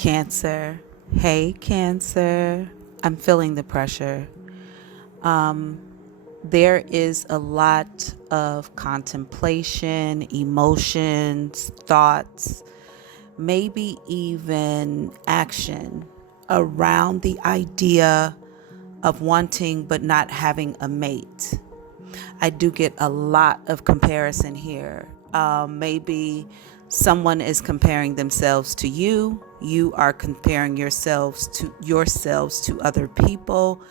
Cancer. Hey, Cancer. I'm feeling the pressure. There is a lot of contemplation, emotions, thoughts, maybe even action around the idea of wanting but not having a mate. I do get a lot of comparison here. Maybe someone is comparing themselves to you. You are comparing yourselves to other people,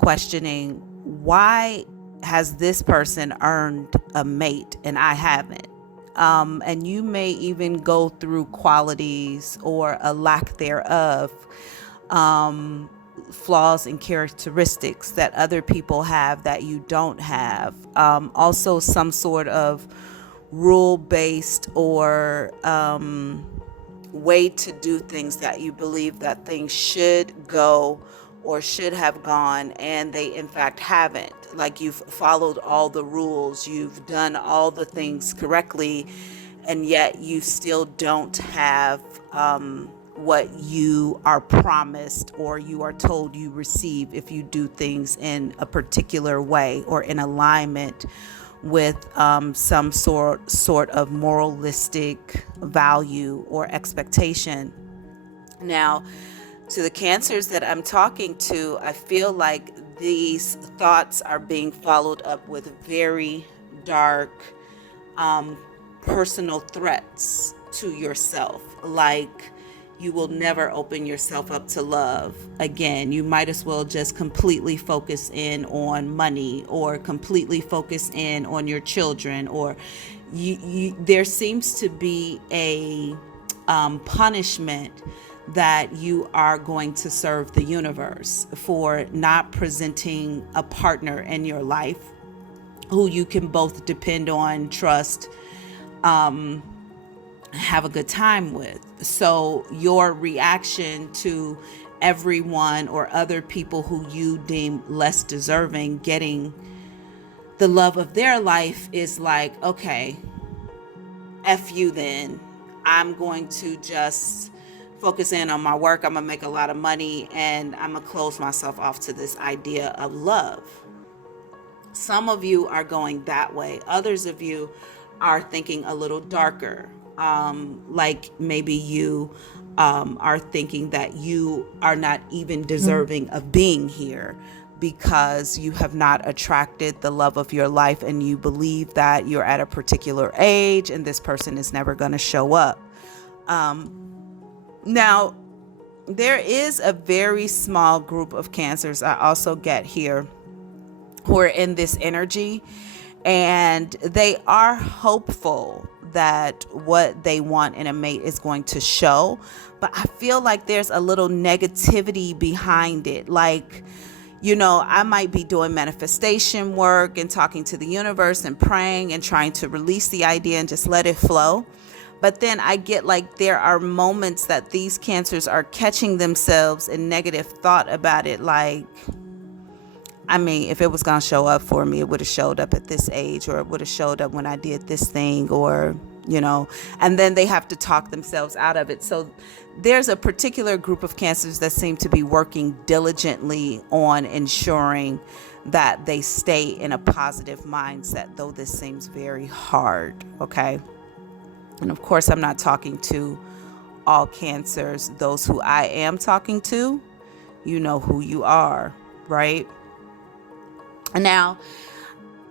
questioning why has this person earned a mate and I haven't. And you may even go through qualities or a lack thereof, flaws and characteristics that other people have that you don't have. Also, some sort of rule based or way to do things that you believe that things should go or should have gone, and they in fact haven't. Like, you've followed all the rules, you've done all the things correctly, and yet you still don't have what you are promised or you are told you receive if you do things in a particular way or in alignment with some sort of moralistic value or expectation. Now, to the Cancers that I'm talking to, I feel like these thoughts are being followed up with very dark personal threats to yourself. Like, you will never open yourself up to love again. You might as well just completely focus in on money or completely focus in on your children, or there seems to be a punishment that you are going to serve the universe for not presenting a partner in your life who you can both depend on, trust, have a good time with. So your reaction to everyone or other people who you deem less deserving getting the love of their life is like, okay, F you then. I'm going to just focus in on my work. I'm going to make a lot of money and I'm going to close myself off to this idea of love. Some of you are going that way. Others of you are thinking a little darker. Like maybe you are thinking that you are not even deserving of being here because you have not attracted the love of your life, and you believe that you're at a particular age and this person is never going to show up. Now, there is a very small group of Cancers I also get here who are in this energy, and they are hopeful that what they want in a mate is going to show, but I feel like there's a little negativity behind it. Like, I might be doing manifestation work and talking to the universe and praying and trying to release the idea and just let it flow. But then I get like there are moments that these Cancers are catching themselves in negative thought about it. Like, I mean, if it was going to show up for me, it would have showed up at this age, or it would have showed up when I did this thing, or, and then they have to talk themselves out of it. So there's a particular group of Cancers that seem to be working diligently on ensuring that they stay in a positive mindset, though this seems very hard. Okay. And of course, I'm not talking to all Cancers. Those who I am talking to, you know who you are, right? Now,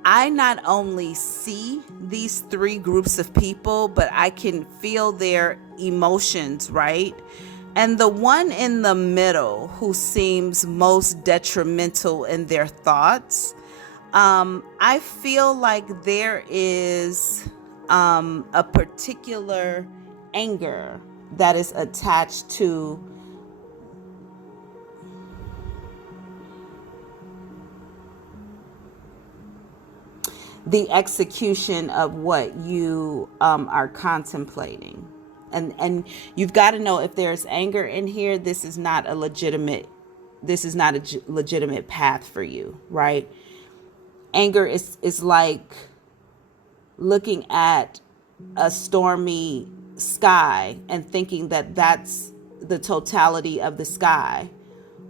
I not only see these three groups of people, but I can feel their emotions, right? And the one in the middle who seems most detrimental in their thoughts, I feel like there is a particular anger that is attached to the execution of what you are contemplating. And you've got to know, if there's anger in here, this is not a legitimate path for you, right? Anger is like looking at a stormy sky and thinking that that's the totality of the sky.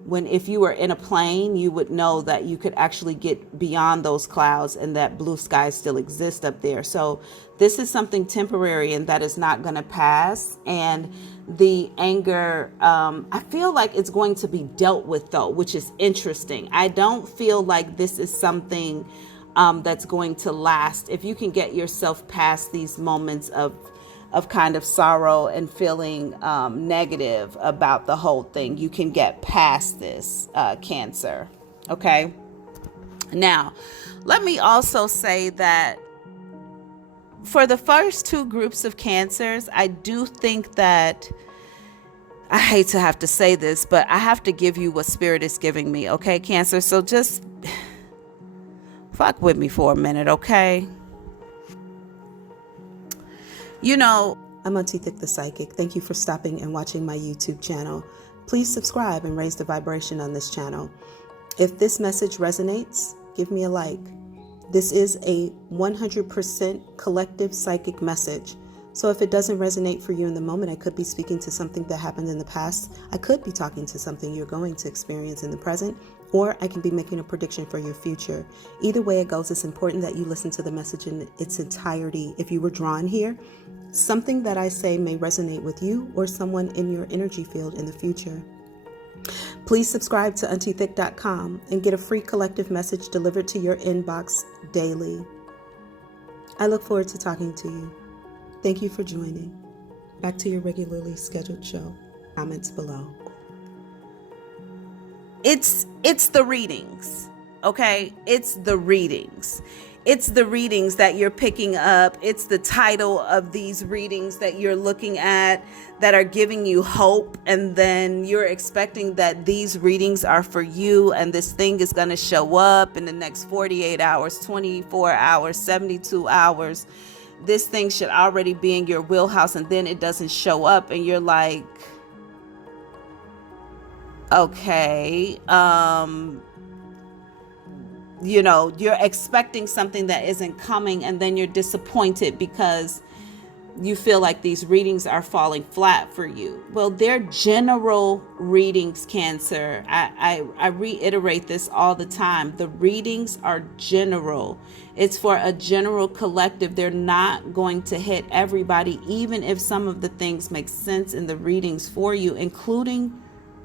When if you were in a plane, you would know that you could actually get beyond those clouds and that blue skies still exist up there. So this is something temporary and that is not going to pass. And the anger, I feel like it's going to be dealt with though, which is interesting. I don't feel like this is something that's going to last. If you can get yourself past these moments of kind of sorrow and feeling negative about the whole thing, you can get past this, Cancer. Okay. Now, let me also say that for the first two groups of Cancers, I do think that, I hate to have to say this, but I have to give you what Spirit is giving me. Okay, Cancer. So just fuck with me for a minute. Okay. You know, I'm Auntie the Psychic. Thank you for stopping and watching my YouTube channel. Please subscribe and raise the vibration on this channel. If this message resonates, give me a like. This is a 100% collective psychic message. So if it doesn't resonate for you in the moment, I could be speaking to something that happened in the past. I could be talking to something you're going to experience in the present, or I can be making a prediction for your future. Either way it goes, it's important that you listen to the message in its entirety. If you were drawn here, something that I say may resonate with you or someone in your energy field in the future. Please subscribe to auntiethick.com and get a free collective message delivered to your inbox daily. I look forward to talking to you. Thank you for joining. Back to your regularly scheduled show. Comments below. It's the readings, okay? It's the readings. It's the readings that you're picking up. It's the title of these readings that you're looking at that are giving you hope. And then you're expecting that these readings are for you and this thing is going to show up in the next 48 hours, 24 hours, 72 hours. This thing should already be in your wheelhouse, and then it doesn't show up and you're like, okay, you know, you're expecting something that isn't coming, and then you're disappointed because you feel like these readings are falling flat for you. Well, they're general readings, Cancer. I reiterate this all the time. The readings are general. It's for a general collective. They're not going to hit everybody, even if some of the things make sense in the readings for you, including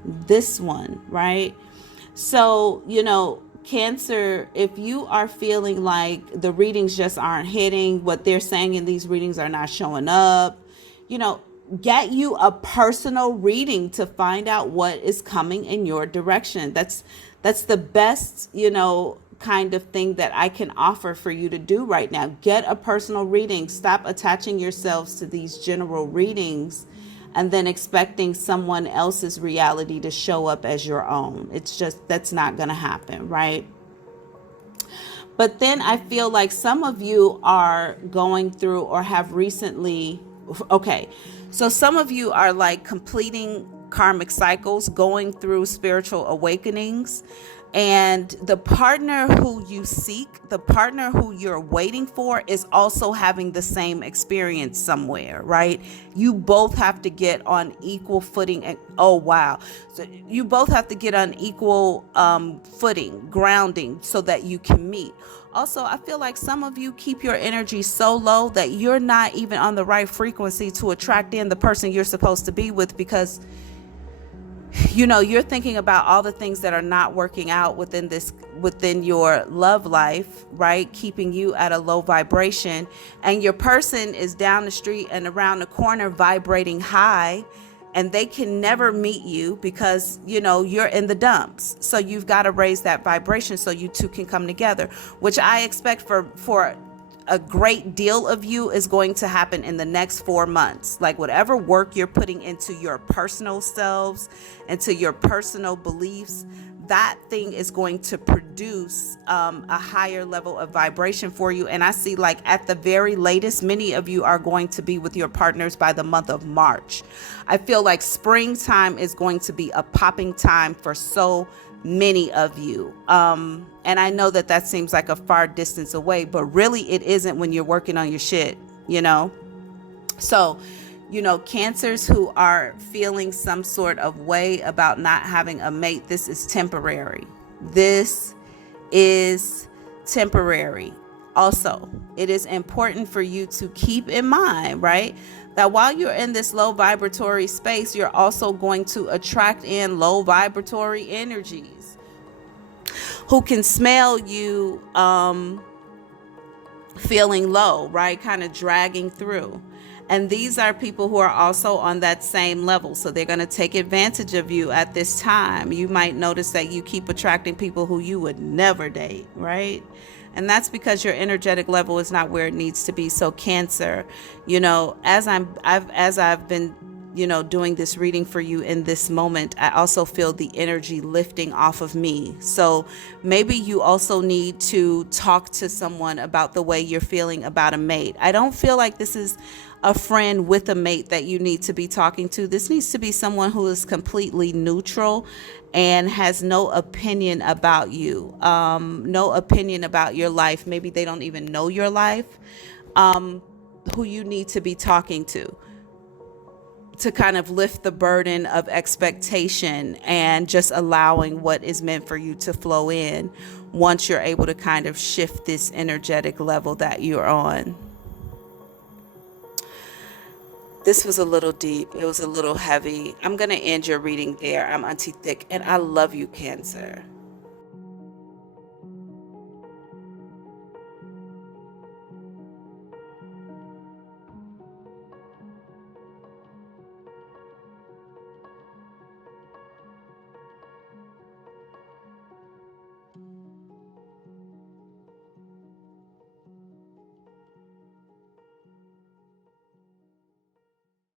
this one, right? So, you know, Cancer, if you are feeling like the readings just aren't hitting, what they're saying in these readings are not showing up, you know, get you a personal reading to find out what is coming in your direction. That's the best, you know, kind of thing that I can offer for you to do right now. Get a personal reading. Stop attaching yourselves to these general readings and then expecting someone else's reality to show up as your own. It's just, that's not going to happen, right? But then I feel like some of you are going through or have recently, okay, so some of you are like completing karmic cycles, going through spiritual awakenings. And the partner who you seek, the partner who you're waiting for, is also having the same experience somewhere, right? You both have to get on equal footing. And oh, wow. So you both have to get on equal footing, grounding, so that you can meet. Also, I feel like some of you keep your energy so low that you're not even on the right frequency to attract in the person you're supposed to be with, because you know, you're thinking about all the things that are not working out within your love life, right? Keeping you at a low vibration, and your person is down the street and around the corner vibrating high, and they can never meet you because, you know, you're in the dumps. So you've got to raise that vibration so you two can come together, which I expect for a great deal of you is going to happen in the next 4 months. Like whatever work you're putting into your personal selves, into your personal beliefs, that thing is going to produce a higher level of vibration for you. And I see, like, at the very latest, many of you are going to be with your partners by the month of March. I feel like springtime is going to be a popping time for so many of you. And I know that seems like a far distance away, but really it isn't when you're working on your shit, you know? So Cancers who are feeling some sort of way about not having a mate, this is temporary. This is temporary. Also, it is important for you to keep in mind, right, that while you're in this low vibratory space, you're also going to attract in low vibratory energies who can smell you feeling low, right? Kind of dragging through. And these are people who are also on that same level. So they're going to take advantage of you at this time. You might notice that you keep attracting people who you would never date, right? And that's because your energetic level is not where it needs to be. So Cancer, as I've been doing this reading for you in this moment, I also feel the energy lifting off of me. So maybe you also need to talk to someone about the way you're feeling about a mate. I don't feel like this is a friend with a mate that you need to be talking to. This needs to be someone who is completely neutral and has no opinion about you, no opinion about your life. Maybe they don't even know your life, who you need to be talking to kind of lift the burden of expectation and just allowing what is meant for you to flow in once you're able to kind of shift this energetic level that you're on. This was a little deep. It was a little heavy. I'm going to end your reading there. I'm Auntie Thick, and I love you, Cancer.